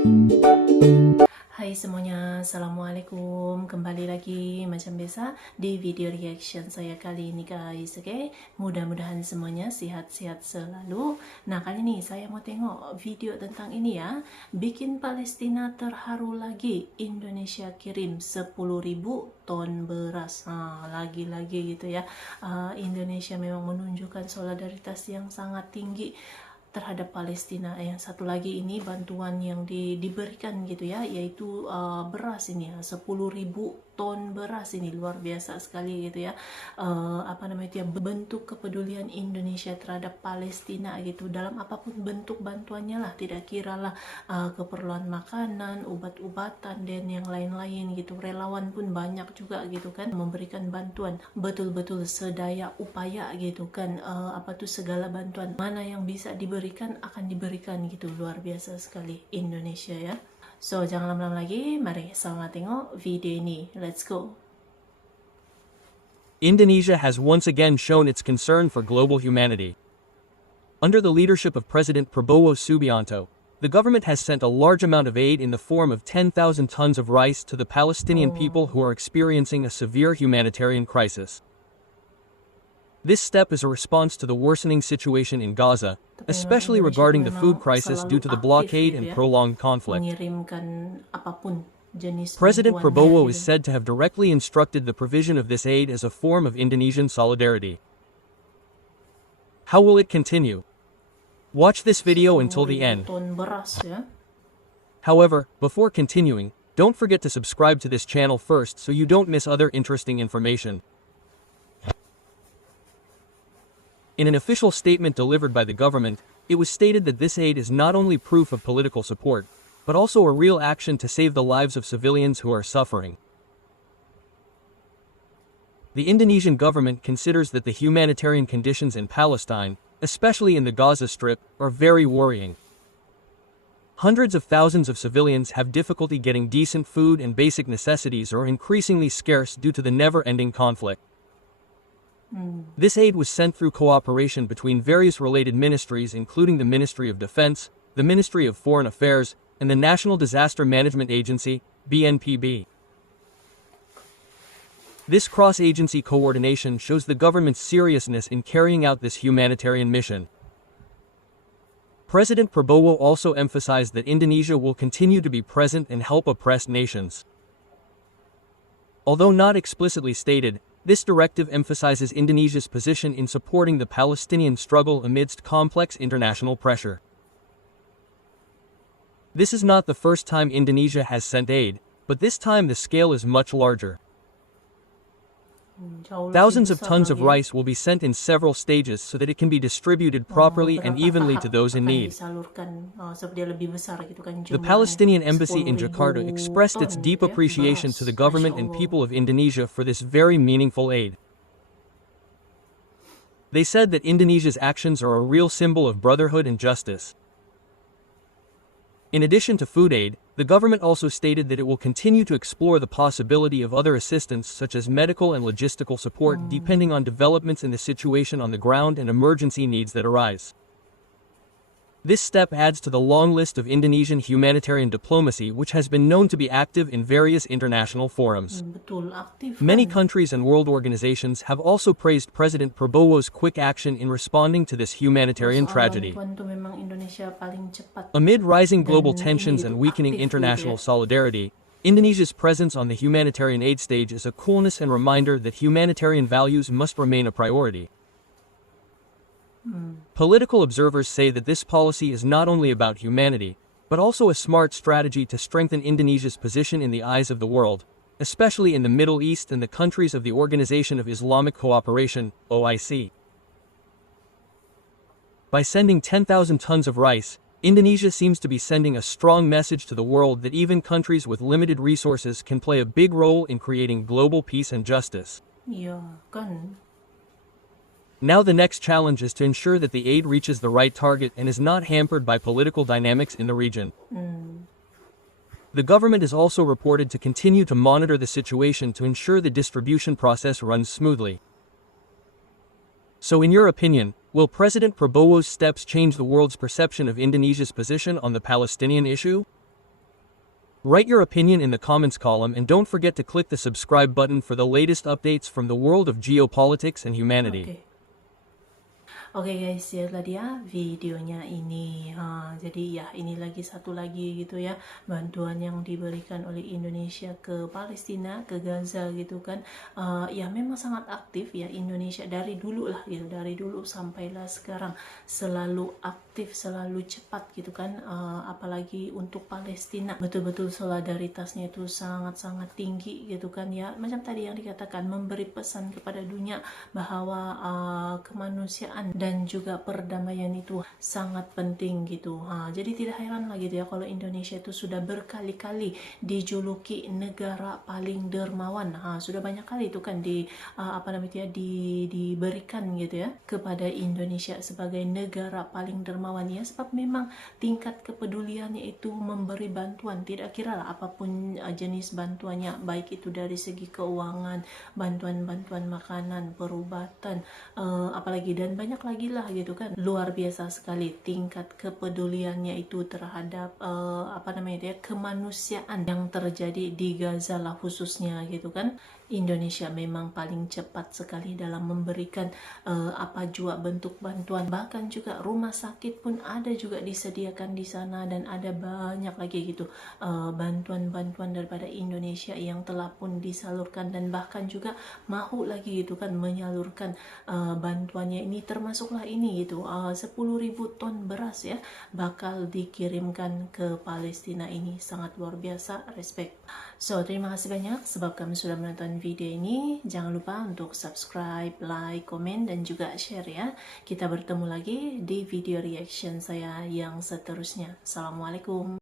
Hai semuanya, Assalamualaikum. Kembali lagi macam biasa di video reaction saya kali ini guys, okay? Mudah-mudahan semuanya sehat-sehat selalu. Nah, kali ini saya mau tengok video tentang ini ya. Bikin Palestina terharu lagi, Indonesia kirim 10.000 ton beras. Lagi-lagi gitu ya. Indonesia memang menunjukkan solidaritas yang sangat tinggi terhadap Palestina. Yang satu lagi ini bantuan yang diberikan gitu ya, yaitu beras ini ya, 10.000 ton beras ini, luar biasa sekali gitu ya. Bentuk kepedulian Indonesia terhadap Palestina gitu, dalam apapun bentuk bantuannya lah, tidak kiralah keperluan makanan, obat-obatan dan yang lain-lain gitu. Relawan pun banyak juga gitu kan, memberikan bantuan betul-betul sedaya upaya gitu kan. Segala bantuan mana yang bisa diberikan akan diberikan gitu, luar biasa sekali Indonesia ya. So jangan lama-lama lagi, mari sama tengok video ini. Let's go. Indonesia has once again shown its concern for global humanity. Under the leadership of President Prabowo Subianto, the government has sent a large amount of aid in the form of 10,000 tons of rice to the Palestinian people who are experiencing a severe humanitarian crisis. This step is a response to the worsening situation in Gaza, especially regarding the food crisis due to the blockade and prolonged conflict. President Prabowo is said to have directly instructed the provision of this aid as a form of Indonesian solidarity. How will it continue? Watch this video until the end. However, before continuing, don't forget to subscribe to this channel first so you don't miss other interesting information. In an official statement delivered by the government, it was stated that this aid is not only proof of political support, but also a real action to save the lives of civilians who are suffering. The Indonesian government considers that the humanitarian conditions in Palestine, especially in the Gaza Strip, are very worrying. Hundreds of thousands of civilians have difficulty getting decent food, and basic necessities are increasingly scarce due to the never-ending conflict. This aid was sent through cooperation between various related ministries, including the Ministry of Defense, the Ministry of Foreign Affairs, and the National Disaster Management Agency, BNPB. This cross-agency coordination shows the government's seriousness in carrying out this humanitarian mission. President Prabowo also emphasized that Indonesia will continue to be present and help oppressed nations. Although not explicitly stated, this directive emphasizes Indonesia's position in supporting the Palestinian struggle amidst complex international pressure. This is not the first time Indonesia has sent aid, but this time the scale is much larger. Thousands of tons of rice will be sent in several stages so that it can be distributed properly and evenly to those in need. The Palestinian embassy in Jakarta expressed its deep appreciation to the government and people of Indonesia for this very meaningful aid. They said that Indonesia's actions are a real symbol of brotherhood and justice. In addition to food aid, the government also stated that it will continue to explore the possibility of other assistance such as medical and logistical support depending on developments in the situation on the ground and emergency needs that arise. This step adds to the long list of Indonesian humanitarian diplomacy which has been known to be active in various international forums. Many countries and world organizations have also praised President Prabowo's quick action in responding to this humanitarian tragedy. Amid rising global tensions and weakening international solidarity, Indonesia's presence on the humanitarian aid stage is a coolness and reminder that humanitarian values must remain a priority. Political observers say that this policy is not only about humanity, but also a smart strategy to strengthen Indonesia's position in the eyes of the world, especially in the Middle East and the countries of the Organization of Islamic Cooperation, OIC. By sending 10,000 tons of rice, Indonesia seems to be sending a strong message to the world that even countries with limited resources can play a big role in creating global peace and justice. Now the next challenge is to ensure that the aid reaches the right target and is not hampered by political dynamics in the region. The government is also reported to continue to monitor the situation to ensure the distribution process runs smoothly. So in your opinion, will President Prabowo's steps change the world's perception of Indonesia's position on the Palestinian issue? Write your opinion in the comments column and don't forget to click the subscribe button for the latest updates from the world of geopolitics and humanity. Oke. Oke guys, ya tadi ya videonya ini. Jadi ya ini lagi satu lagi gitu ya, bantuan yang diberikan oleh Indonesia ke Palestina, ke Gaza gitu kan. Ya memang sangat aktif ya Indonesia dari dulu lah gitu, dari dulu sampailah sekarang selalu aktif, selalu cepat gitu kan. Apalagi untuk Palestina, betul-betul solidaritasnya itu sangat-sangat tinggi gitu kan ya. Macam tadi yang dikatakan, memberi pesan kepada dunia bahwa kemanusiaan dan juga perdamaian itu sangat penting gitu. Jadi tidak heran lagi gitu ya kalau Indonesia itu sudah berkali-kali dijuluki negara paling dermawan. Sudah banyak kali itu kan diberikan gitu ya kepada Indonesia sebagai negara paling dermawan ya, sebab memang tingkat kepeduliannya itu memberi bantuan, tidak kira lah apapun jenis bantuannya, baik itu dari segi keuangan, bantuan makanan, perubatan, apalagi dan banyak lagi lah gitu kan. Luar biasa sekali tingkat kepeduliannya itu terhadap kemanusiaan yang terjadi di Gaza lah khususnya gitu kan. Indonesia memang paling cepat sekali dalam memberikan juga bentuk bantuan, bahkan juga rumah sakit pun ada juga disediakan di sana, dan ada banyak lagi gitu bantuan-bantuan daripada Indonesia yang telah pun disalurkan, dan bahkan juga mau lagi gitu kan menyalurkan bantuannya ini, termasuklah ini gitu 10.000 ton beras ya bakal dikirimkan ke Palestina. Ini sangat luar biasa, respect. So terima kasih banyak sebab kami sudah menonton video ini. Jangan lupa untuk subscribe, like, komen, dan juga share ya. Kita bertemu lagi di video reaction saya yang seterusnya. Assalamualaikum.